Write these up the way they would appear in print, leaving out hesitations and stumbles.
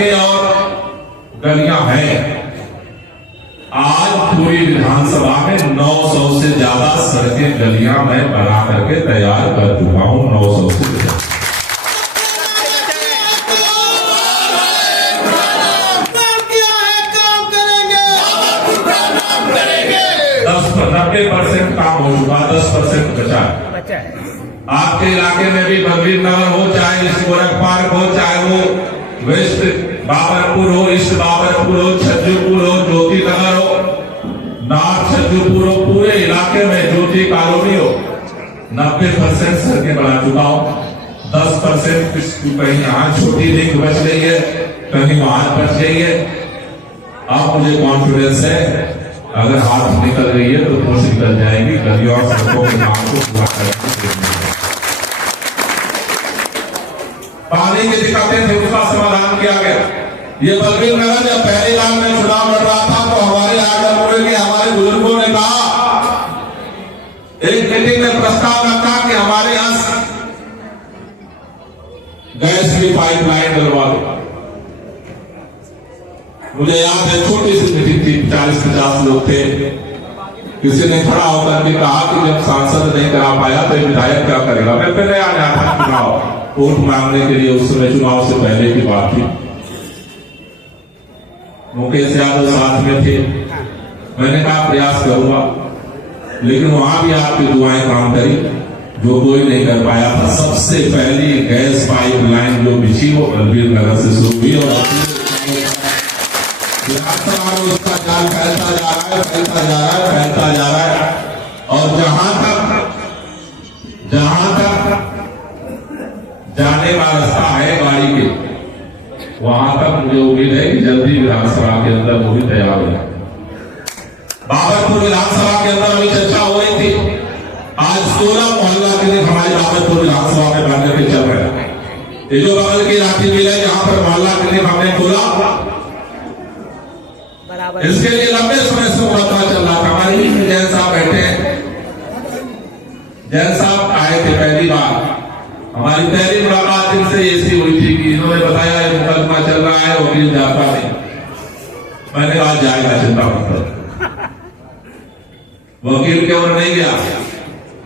सड़कें और गलियां हैं। आज पूरी विधानसभा में 900 से ज्यादा सड़कें गलियां मैं बना करके तैयार कर चुका हूं। 900 से ज्यादा 90% काम हो चुका, 10% बचा है। आपके इलाके में भी बलवीर नगर हो, चाहे इस गोरख पार्क हो, चाहे वो वेस्ट बाबरपुर हो, ईस्ट बाबरपुर हो, छज्जूपुर हो, ज्योति नगर हो, नॉर्थ छज्जूपुर हो, पूरे इलाके में ज्योति कॉलोनी हो, 90% सड़कें बना चुका हूं। 10% कहीं यहाँ छोटी लिंक बच गई है, कहीं वहां बच गई है। अब मुझे कॉन्फिडेंस है अगर हाथ निकल रही है तो ठोस निकल जाएगी। गलियों और सड़कों के नाम को पूरा करेंगे। पानी की दिक्कतें थी, उसका समाधान किया गया। ये बलवीर नगर जब पहली बार में चुनाव लड़ रहा था तो हमारे आडमपुर के हमारे बुजुर्गों ने कहा, एक मीटिंग में प्रस्ताव रखा कि हमारे यहां गैस की पाइपलाइन डलवा दो। मुझे याद है छोटी सी मीटिंग थी, 40-50 लोग थे। किसी ने खड़ा होकर के कहा कि जब सांसद नहीं करा पाया तो विधायक क्या करेगा। मैं फिर आया था चुनाव वोट मांगने के लिए, उस समय चुनाव से पहले की बात थी। मुकेश यादव साथ में थे। मैंने कहा प्रयास करूंगा, लेकिन वहां भी आपकी दुआएं काम करी, जो कोई नहीं कर पाया था। सबसे पहली गैस पाइपलाइन जो बिछी वो बलवीर नगर से शुरू हुई और उसका जाल फैलता जा रहा है, फैलता जा रहा है, फैलता जा रहा है। और जहां तक जाने का रास्ता है गाड़ी के, वहां तक मुझे उम्मीद है कि जल्दी विधानसभा के अंदर वो भी तैयार हो जाए। बाबरपुर विधानसभा के अंदर अभी चर्चा हो रही थी। आज 16 मोहल्ला क्लिनिक हमारे बाबरपुर विधानसभा में बनने के चल रहे हैं। ये जो बगल की राठी मिल है, जहां पर मोहल्ला क्लिनिक हमने खोला, इसके लिए लंबे समय से मुकदमा चल रहा था। हमारे ही जैन साहब बैठे हैं, जैन साहब आए थे पहली बार। हमारी पहली मुलाकात इनसे ऐसी हुई थी कि इन्होंने बताया ये मुकदमा चल रहा है, वकील जाता नहीं। मैंने कहा जाएगा, चिंता मत करो। वकील के ओर नहीं गया।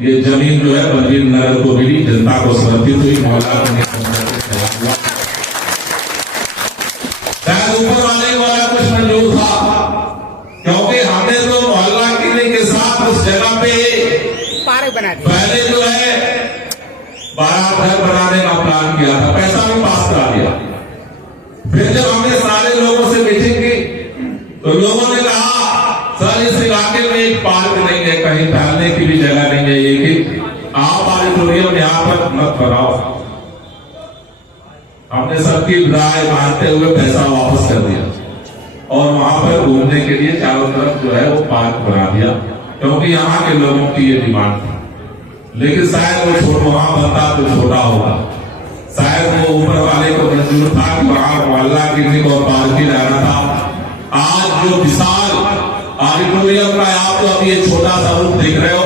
ये जमीन जो है बलवीर नगर को मिली, जनता को समर्पित हुई। मोहल्ला ऊपर वाले वाला कुछ मंजूर था, क्योंकि हमने तो मोहल्ला किले के साथ उस जगह पे पार्क बना दिया। पहले जो है 12 घर बनाने का प्लान किया था, पैसा भी पास करा दिया। फिर जब हमने सारे लोगों से मीटिंग की तो लोगों ने कहा सर इस इलाके में एक पार्क नहीं है, कहीं टहलने की भी जगह नहीं है, ये कि आप ऑडिटोरियम यहाँ पर मत बनाओ। हमने सबकी राय मानते हुए पैसा वापस कर दिया और वहां पर घूमने के लिए चारों तरफ जो है वो पार्क बना दिया, क्योंकि यहाँ के लोगों की ये डिमांड थी। लेकिन शायद वो छोटा वहां बनता तो छोटा होगा, शायद वो ऊपर वाले को मंजूर था कि वहां मोहल्ला क्लिनिक और पार्क ही रहना था। आज जो विशाल ऑडिटोरियम का आप तो अभी ये छोटा सा रूप देख रहे हो,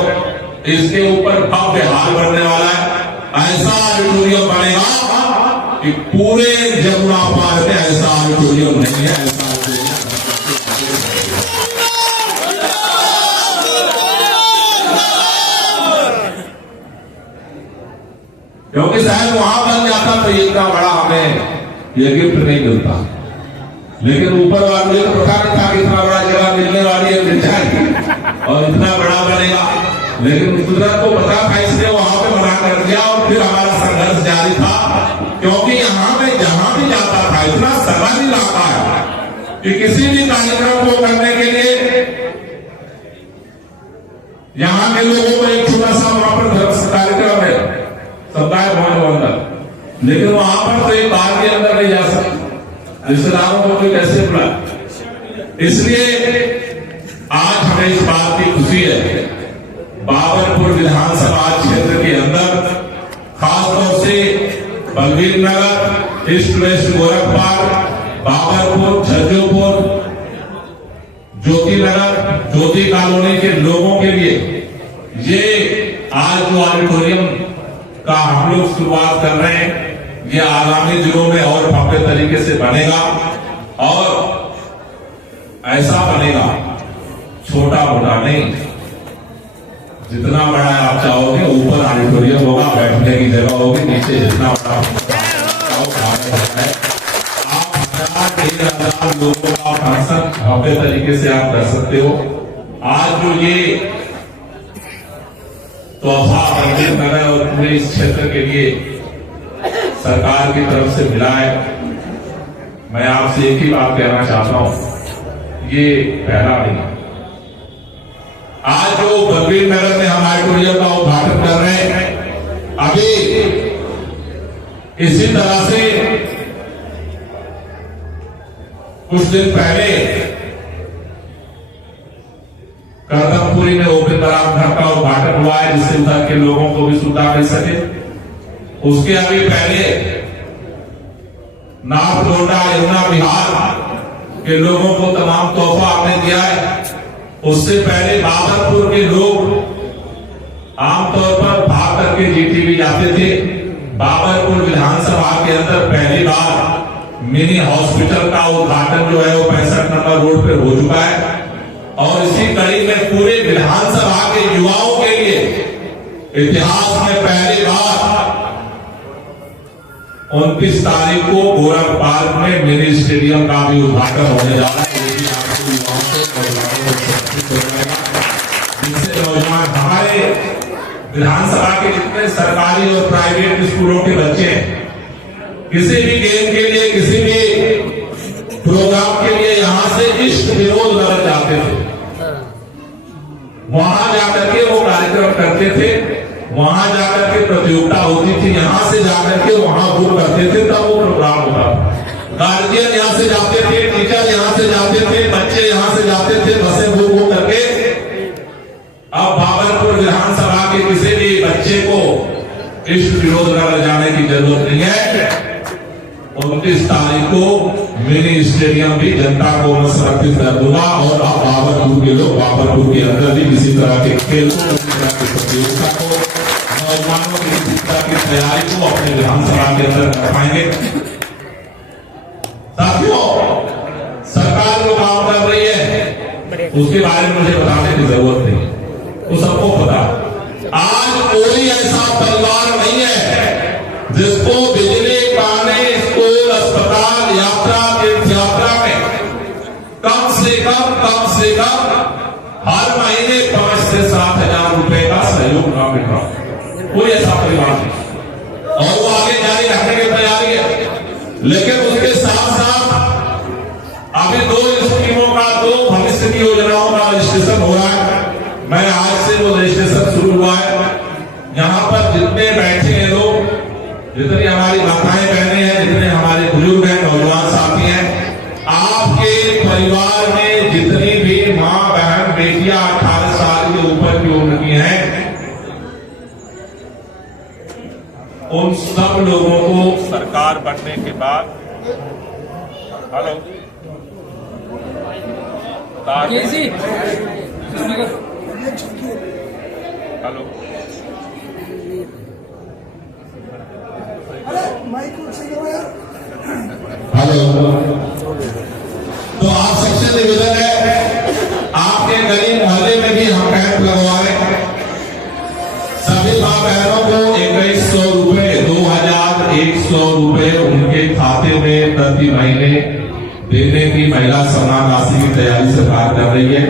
इसके ऊपर भव्य हाल बनने वाला है। ऐसा ऑडिटोरियम बनेगा कि पूरे जमुना पार में ऐसा ऑडिटोरियम नहीं है। ऐसा क्योंकि शायद वहां बन जाता तो इतना बड़ा हमें ये गिफ्ट नहीं मिलता, लेकिन ऊपर वाले को पता नहीं था कि इतना बड़ा जगह मिलने वाली है, मिल जाएगी और इतना बड़ा बनेगा। लेकिन कुदरत को पता था, इसलिए वहां पे बना कर दिया। और फिर हमारा संघर्ष जारी था, क्योंकि यहाँ में जहां भी जाता था इतना सरल इलाका है कि किसी भी कार्यक्रम को करने के लिए यहाँ के लोगों को एक छोटा सा वहां पर धर्म कार्यक्रम है, समुदाय भवन अंदर, लेकिन वहां पर तो एक बार के अंदर नहीं जा सकते, रिश्तेदारों को कोई कैसे बुलाए। इसलिए आज हमें इस बात की खुशी है, बाबरपुर विधानसभा क्षेत्र के अंदर खासतौर से बलवीर नगर, ईस्ट वेस्ट गोरखपाल, बाबरपुर, छज्जूपुर, ज्योति नगर, ज्योति कॉलोनी के लोगों के लिए ये आज जो ऑडिटोरियम का हम लोग शुरुआत कर रहे हैं, ये आगामी दिनों में और भव्य तरीके से बनेगा और ऐसा बनेगा, छोटा मोटा नहीं, जितना बड़ा आप चाहोगे ऊपर ऑडिटोरियम होगा, बैठने की जगह होगी, नीचे जितना बड़ा आप 1000-1500 लोगों का फंक्शन भव्य तरीके से आप कर सकते हो। आज जो ये तोहफा बंकिम नगर और पूरे इस क्षेत्र के लिए सरकार की तरफ से मिला है, मैं आपसे एक ही बात कहना चाहता हूं, ये पहला नहीं। आज जो बलबीर नगर में हम ऑडिटोरियम का उद्घाटन कर रहे हैं, अभी इसी तरह से कुछ दिन पहले करदमपुरी में ओपन बराम घर का उद्घाटन हुआ है, जिससे उधर के लोगों को भी सुविधा मिल सके। उसके अभी पहले नाथ लोटा यमुना बिहार के लोगों को तमाम तोहफा आपने दिया है। उससे पहले बाबरपुर के लोग आमतौर पर भाग करके जीटीवी जाते थे। बाबरपुर विधानसभा के अंदर पहली बार मिनी हॉस्पिटल का उद्घाटन जो है वो 65 नंबर रोड पर हो चुका है और इसी कड़ी में पूरे विधानसभा के युवाओं के लिए इतिहास में पहली बार 29 तारीख को गोरख पार्क में मिनी स्टेडियम का भी उद्घाटन होने जा रहा है, जिससे नौजवान हमारे विधानसभा के जितने सरकारी और प्राइवेट स्कूलों के बच्चे हैं, किसी भी गेम के लिए, किसी भी प्रोग्राम के लिए यहां से इष्ट विरोध नगर जाते थे, वहां जाकर के वो कार्यक्रम करते थे, वहां जाकर के प्रतियोगिता होती थी, यहां से जाकर के वहां बुक करते थे, तब वो प्रोग्राम होता था। गार्जियन यहां से जाते थे, टीचर यहां से जाते थे, बच्चे यहां से जाते थे, बसें बुक करके। अब बाबरपुर विधानसभा के किसी भी बच्चे को इष्ट विरोध नगर जाने की जरूरत नहीं है। 29 तारीख को मिनी स्टेडियम भी जनता को मैं समर्पित कर दूंगा और आप बाबरपुर के लोग बाबरपुर के अंदर भी किसी तरह के खेल को, किसी तरह की प्रतियोगिता को, नौजवानों की किसी तरह की तैयारी को अपने विधानसभा के अंदर कर पाएंगे। साथियों, सरकार जो काम कर रही है उसके बारे में मुझे बताने की जरूरत नहीं, तो सबको पता। आज कोई ऐसा परिवार नहीं है जिसको बिजली, पानी, स्कूल, अस्पताल, यात्रा, तीर्थ यात्रा में कम से कम हर महीने 5 से 7 हजार रुपए का सहयोग न मिल रहा, कोई ऐसा परिवार नहीं, और वो आगे जारी रखने की तैयारी है। लेकिन उसके साथ साथ अभी 2 स्कीमों का, 2 भविष्य की योजनाओं का रजिस्ट्रेशन हो रहा है। मैं आज से वो रजिस्ट्रेशन शुरू हुआ है। यहाँ पर जितने बैठे हैं लोग, जितनी हमारी माताएं बहनें हैं, जितने हमारे बुजुर्ग हैं, नौजवान साथी हैं, आपके परिवार में जितनी भी माँ, बहन, बेटियां 18 साल के ऊपर की उम्र की हैं, उन सब लोगों को सरकार बनने के बाद, हेलो हेलो हेलो, तो आप सबसे निवेदन है, आपके गली मोहल्ले में भी हम कैंप लगवा रहे हैं। सभी माँ बहनों को 2100 रुपए, 2100 रुपए उनके खाते में प्रति महीने देने की महिला सम्मान राशि की तैयारी सरकार कर रही है।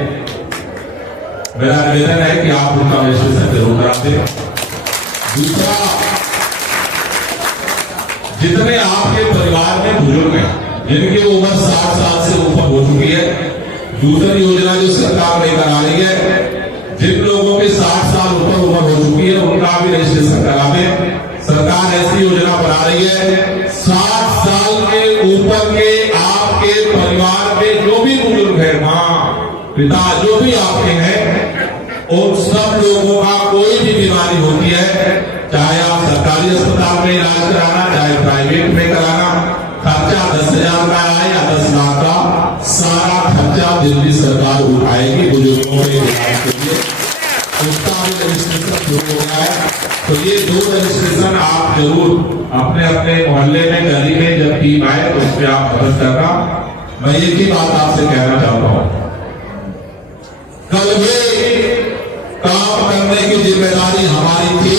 मेरा निवेदन है कि आप उनका रजिस्ट्रेशन जरूर करा दें। दूसरा, जितने आपके परिवार में बुजुर्ग हैं, जिनकी उम्र 60 साल से ऊपर हो चुकी है, दूसरी योजना जो सरकार लेकर आ रही है, जिन लोगों की 60 साल ऊपर उम्र हो चुकी है, उनका भी रजिस्ट्रेशन करा दें। सरकार ऐसी योजना बना रही है, 60 साल के ऊपर के आपके परिवार में जो भी बुजुर्ग है, माँ, पिता, जो भी आपके हैं, उन सब लोगों का कोई भी बीमारी होती है, चाहे आप सरकारी अस्पताल में इलाज कराना, चाहे प्राइवेट में कराना, खर्चा 10,000 का है या 10 लाख का, सारा खर्चा दिल्ली सरकार उठाएगी बुजुर्गों के इलाज के लिए। उसका भी रजिस्ट्रेशन शुरू हो गया है। तो ये 2 रजिस्ट्रेशन आप जरूर अपने अपने मोहल्ले में गली में जब टीम आए तो उसमें आप मदद करना। मैं एक ही बात आपसे कहना चाहता हूं, कल भी काम करने की जिम्मेदारी हमारी थी,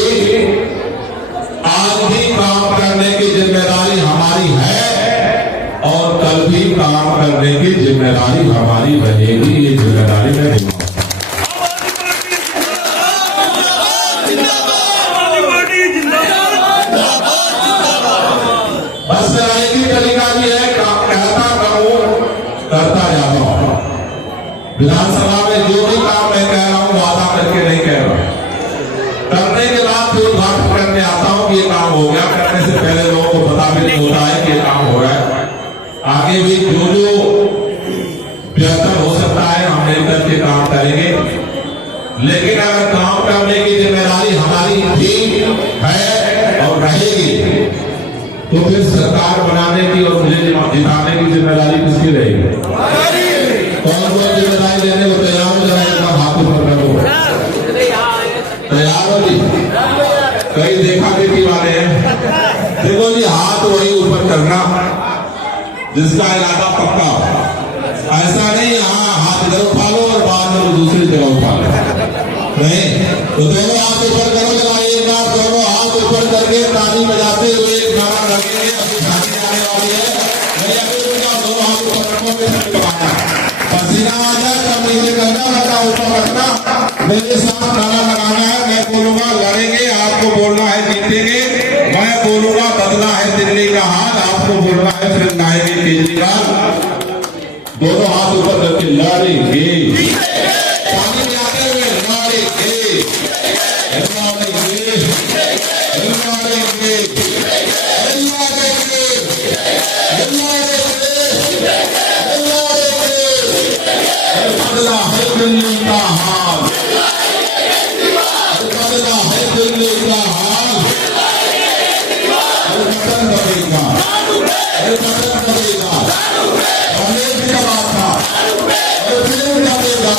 आज भी काम करने की जिम्मेदारी हमारी है और कल भी काम करने की जिम्मेदारी हमारी रहेगी। ये जिम्मेदारी मैं निभाऊंगा। बस एक ही तरीका भी है, कहता कहूं करता जाता हूं। विधानसभा में जो भी काम मैं कह रहा हूं वादा करके नहीं कह रहा, करने के बाद फिर उद्घाटन करने आता हूं कि ये काम हो गया। करने से पहले लोगों को पता भी नहीं होता है कि ये काम हो रहा है। आगे भी जो जो बेहतर हो सकता है हम मिलकर के काम करेंगे, लेकिन अगर काम करने की जिम्मेदारी हमारी थी है और रहेगी तो फिर सरकार बनाने की और मुझे जिताने की जिम्मेदारी किसकी रहेगी? कौन कौन जिम्मेदारी लेने को तैयार हो जाए? इतना हाथ ऊपर करो, तैयार हो जी? कई देखा देखी वाले हैं, देखो जी हाथ वही ऊपर करना जिसका इरादा पक्का हो। ऐसा नहीं हाँ हाथ इधर उठा लो और बाद में दूसरी जगह उठा लो, नहीं। तो दोनों हाथ ऊपर करो, जरा एक बार दोनों हाथ ऊपर करके ताली बजाते हुए एक नारा लगेंगे। अपनी शादी आने वाली है, भैया दोनों हाथ ऊपर रखो, पसीना आ जाए तब नीचे करना, बता ऊपर रखना। मेरे साथ नारा लगाना है, मैं बोलूंगा लड़ेंगे, आपको बोलना है जीतेंगे। मैं बोलूंगा बदला है दिल्ली का हाल, आपको बोलना है फिर लाएंगे केजरीवाल। दोनों हाथ ऊपर करके लड़ेंगे, पानी में आते हुए लड़ेंगे, लड़ेंगे, लड़ेंगे, बदला है दिल्ली का हाल, बदला है दिल्ली का हाल। बदल बदलेगा, बदल बदलेगा, और फिर दबेगा।